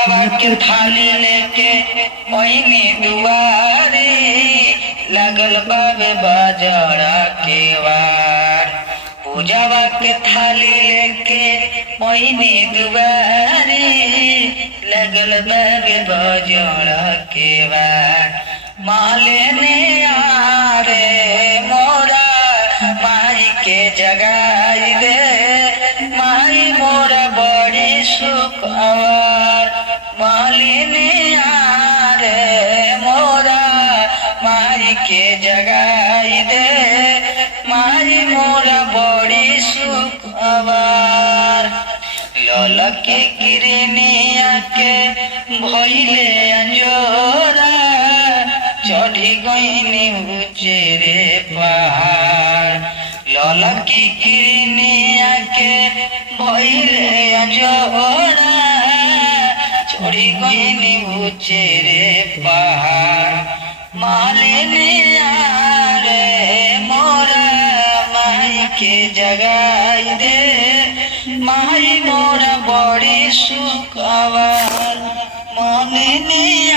पूजावा के थाली लेके ओइनी दुआरी लगल बाबे बाजड़ा के वार। पूजावा के थाली लेके ओइनी दुआरी लगल बाबे बाजड़ा के वार। मालिनी आरे मोरा माई के जगाई दे, माई मोरा बड़ी सुखवार। मालिनी आरे मोरा माई के जगाई दे, माई मोरा बड़ी सुखवार। ललकी किरनिया के भइले अंजोरा, चढ़ी गईनी उचेरे पहाड़। ललकी किरनिया के भइले अंजोरा, चढ़ी गईनी उचेरे पहाड़। मालिनी आरे मोरा माई के जगाई दे, माई मोरा बड़ी सुखवार। मालिनी